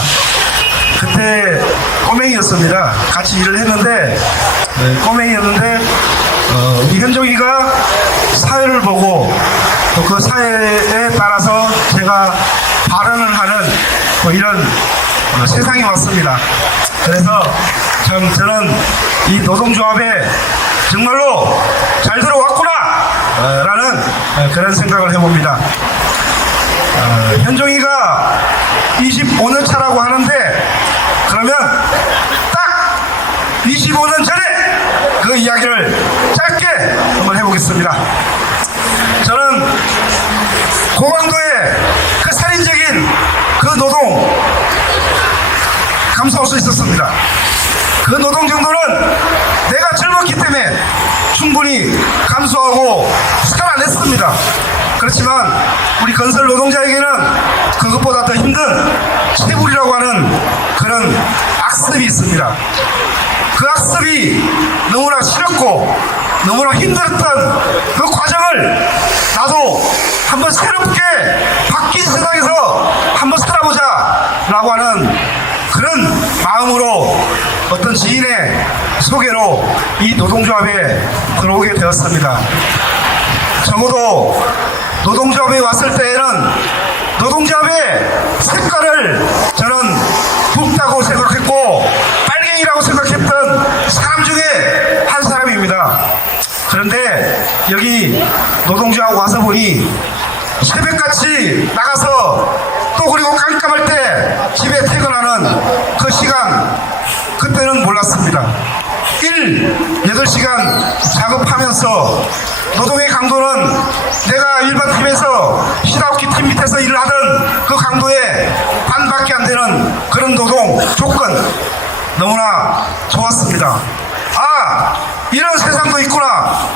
그때 꼬맹이였습니다. 같이 일을 했는데 꼬맹이였는데 우리 현종이가 사회를 보고 또 그 사회에 따라서 제가 발언을 하는 뭐 이런 세상이 왔습니다. 그래서 참 저는 이 노동조합에 정말로 잘 들어왔구나 라는 그런 생각을 해봅니다. 현종이가 25년 차라고 하는데, 그러면 딱 25년 전에 그 이야기를 짧게 한번 해보겠습니다. 저는 고강도의 그 살인적인 그 노동 감수할 수 있었습니다. 그 노동 정도는 내가 젊었기 때문에 충분히 감수하고 살아냈습니다. 그렇지만 우리 건설 노동자에게는 그것보다 더 힘든 채굴이라고 하는 그런 악습이 있습니다. 그 악습이 너무나 싫었고 너무나 힘들었던 그 과정을 나도 한번 새롭게 바뀐 세상에서 한번 살아보자 라고 하는 그런 마음으로 어떤 지인의 소개로 이 노동조합에 들어오게 되었습니다. 적어도 노동조합에 왔을 때에는 노동조합의 색깔을 저는 붉다고 생각했고 빨갱이라고 생각했던 사람 중에 한 사람입니다. 그런데 여기 노동조합 와서 보니 새벽같이 나가서 또 그리고 깜깜할 때 집에 퇴근하는 그 시간, 그때는 몰랐습니다. 8시간 작업하면서 노동의 강도는 내가 일반 팀에서 시다우키 팀 밑에서 일을 하던 그 강도의 반밖에 안 되는 그런 노동 조건 너무나 좋았습니다. 아, 이런 세상도 있구나.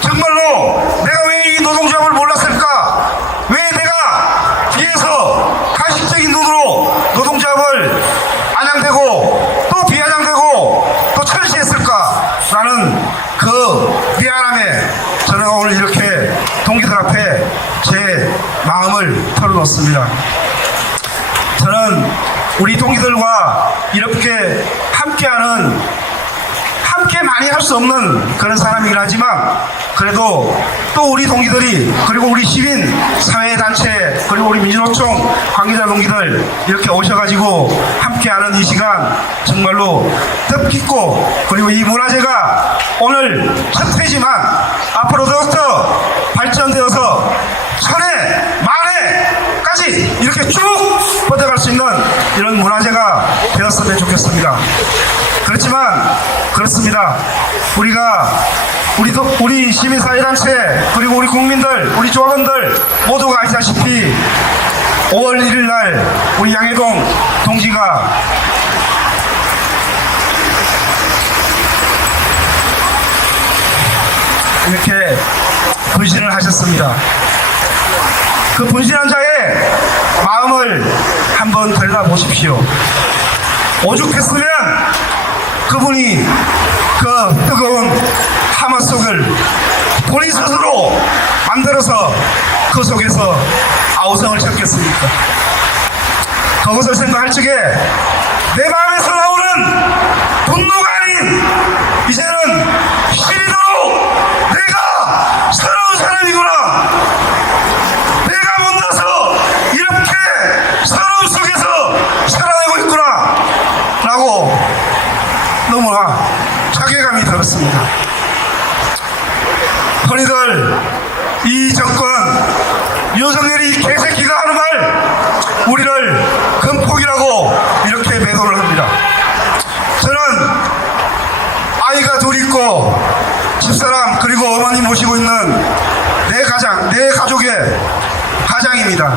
정말로 내가 왜 이 노동조합을 몰랐을까? 왜 내가 뒤에서 가식적인 눈으로 노동조합을 안양되고 또 비아냥되고 또 철시했을까? 라는 그 미안함에 저는 오늘 이렇게 동기들 앞에 제 마음을 털어놓습니다. 저는 우리 동기들과 이렇게 함께 많이 할 수 없는 그런 사람이긴 하지만, 그래도 또 우리 동기들이, 그리고 우리 시민 사회단체, 그리고 우리 민주노총 관계자 동기들 이렇게 오셔가지고 함께하는 이 시간 정말로 뜻깊고, 그리고 이 문화재가 오늘 첫 회지만 앞으로 더욱더 발전되어서 천회, 만회까지 이렇게 쭉 뻗어갈 수 있는 이런 문화재가 되었으면 좋겠습니다. 그렇지만 그렇습니다. 우리 시민사회단체, 그리고 우리 국민들, 우리 조합원들 모두가 아시다시피 5월 1일 날 우리 양해동 동지가 이렇게 분신을 하셨습니다. 그 분신한 자의 마음을 한번 들여다보십시오. 오죽했으면 그분이 그 뜨거운 속을 본인 스스로 만들어서 그 속에서 아우성을 찾겠습니까? 그것을 생각할 적에 내 마음에서 나오는 분노가 아닌 이제는 시리도록 내가 새로운 사람이구나, 내가 못나서 이렇게 서러움 속에서 살아내고 있구나 라고 너무나 자괴감이 들었습니다. 흔히들 이 정권 윤석열이 개새끼가 하는 말 우리를 금폭이라고 이렇게 매도를 합니다. 저는 아이가 둘 있고 집사람 그리고 어머니 모시고 있는 내 가족의 가장입니다.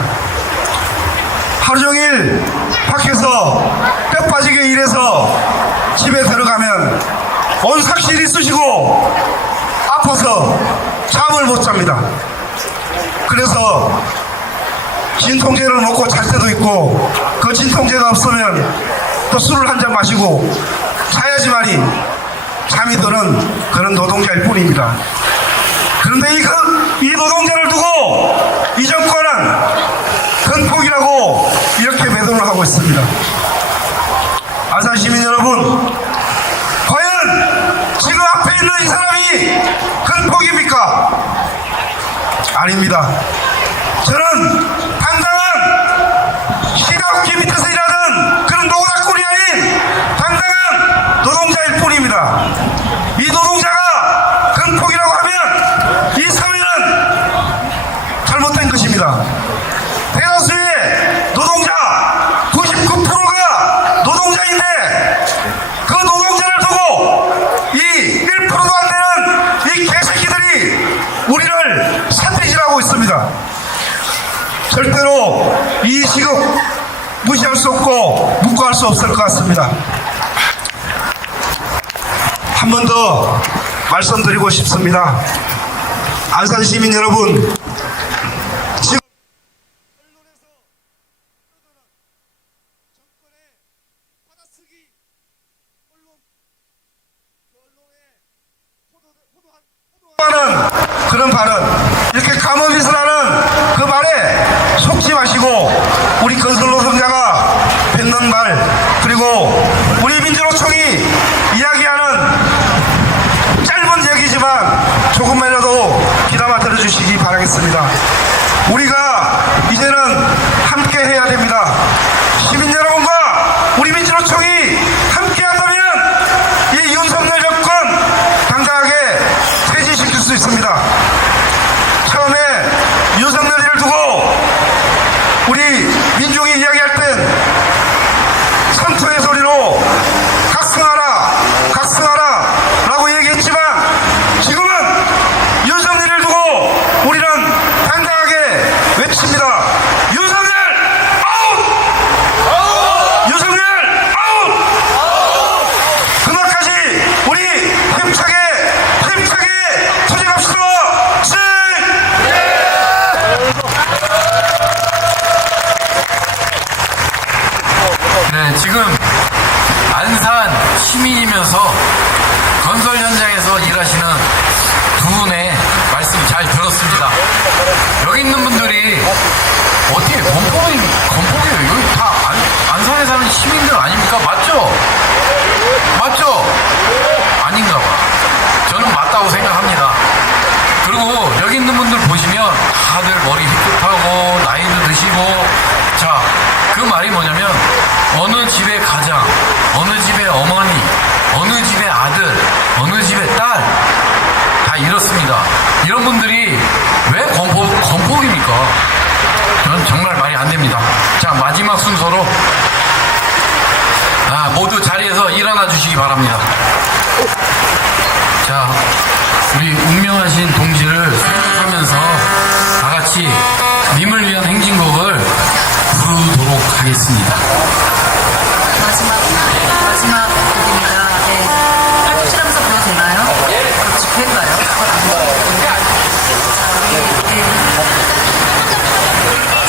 하루 종일 밖에서 뼈 빠지게 일해서 집에 들어가면 온 삭실이 쑤시고 아파서 잠을 못 잡니다. 그래서 진통제를 먹고 잘 때도 있고 그 진통제가 없으면 또 술을 한 잔 마시고 자야지만이 잠이 드는 그런 노동자일 뿐입니다. 그런데 이 노동자를 두고 이 정권은 건폭이라고 이렇게 매도를 하고 있습니다. 안산 시민 여러분, 과연 지금 앞에 있는 이 사람이 건폭입니까? 아닙니다. 저는 당당한 시가업계 밑에서 일하는 그런 노닥꾼이 아닌 당당한 노동자일 뿐입니다. 이 노동자가 건폭이라고 하면 이 사회는 잘못된 것입니다. 대다수의 노동자 99%가 노동자인데 그 노동자를 두고 이 1%도 안 되는 이 개새끼들이 우리를 산대질하고 있습니다. 절대로 이 시국 무시할 수 없고 묵과할 수 없을 것 같습니다. 한 번 더 말씀드리고 싶습니다. 안산 시민 여러분, 지금 하는 그런 발언, 이렇게 감언짓을 하는 그 말에 속지 마시고 우리 건설 노동자가 뱉는 말, 그리고 우리 민주노총이 이야기하는 짧은 얘기지만 조금만이라도 귀담아 들어주시기 바라겠습니다. 우리가 이제는 함께 해야 됩니다. 시민 여러분과 우리 민주노총이 함께 한다면 이 윤석열 정권 당당하게 퇴진시킬 수 있습니다. 처음에 윤석열이를 두고 우리 민중이 이야기할 땐 선투의 소리로 각성하라 각성하라 라고 얘기했지만 지금은 윤석열이를 두고 우리는 당당하게 외칩니다. 윤석열 아웃! 윤석열 아웃! 그날까지 우리 힘차게 투쟁합시다. 네, 지금 안산 시민이면서 건설 현장에서 일하시는 두 분의 말씀 잘 들었습니다. 여기 있는 분들이 어떻게 건폭이에요? 여기 다 안산에 사는 시민들 아닙니까? 맞죠? 맞죠? 아닌가 봐. 저는 맞다고 생각합니다. 그리고 여기 있는 분들 보시면 다들 머리 희끗하고 나이도 드시고, 자, 그 말이 뭐냐면 어느 집의 가장, 어느 집의 어머니, 어느 집의 아들, 어느 집의 딸 다 이렇습니다. 이런 분들이 왜 건폭입니까? 저는 정말 말이 안 됩니다. 자, 마지막 순서로 모두 자리에서 일어나 주시기 바랍니다. 자, 우리 운명하신 동지를 생각하면서 다 같이 님을 위한 행진곡을 부르도록 하겠습니다. 마지막 곡입니다. 네. 팔꿈치라면서 불러도 되나요? 집회인가요?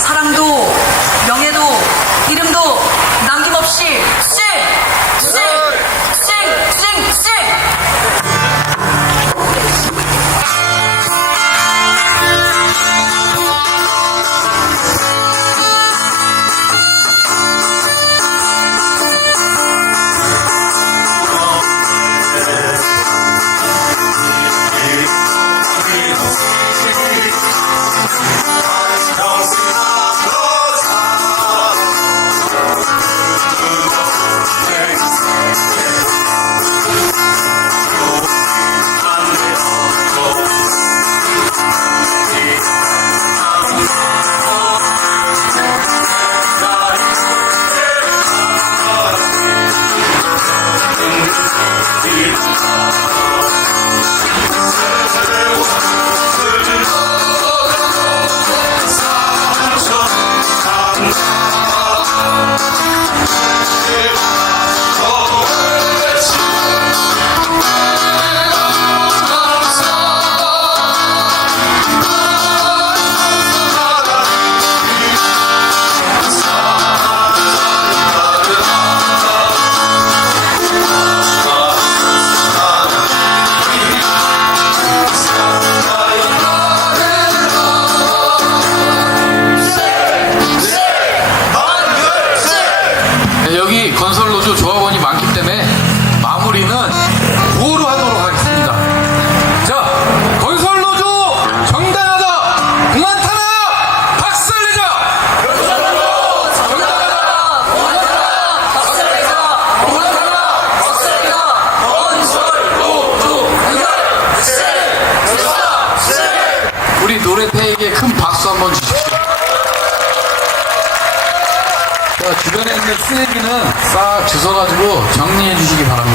사랑도 명예도 이름도 남김없이 쌩! 아내에게 큰 박수 한번 주십시오. 자, 주변에 있는 쓰레기는 싹 주워가지고 정리해 주시기 바랍니다.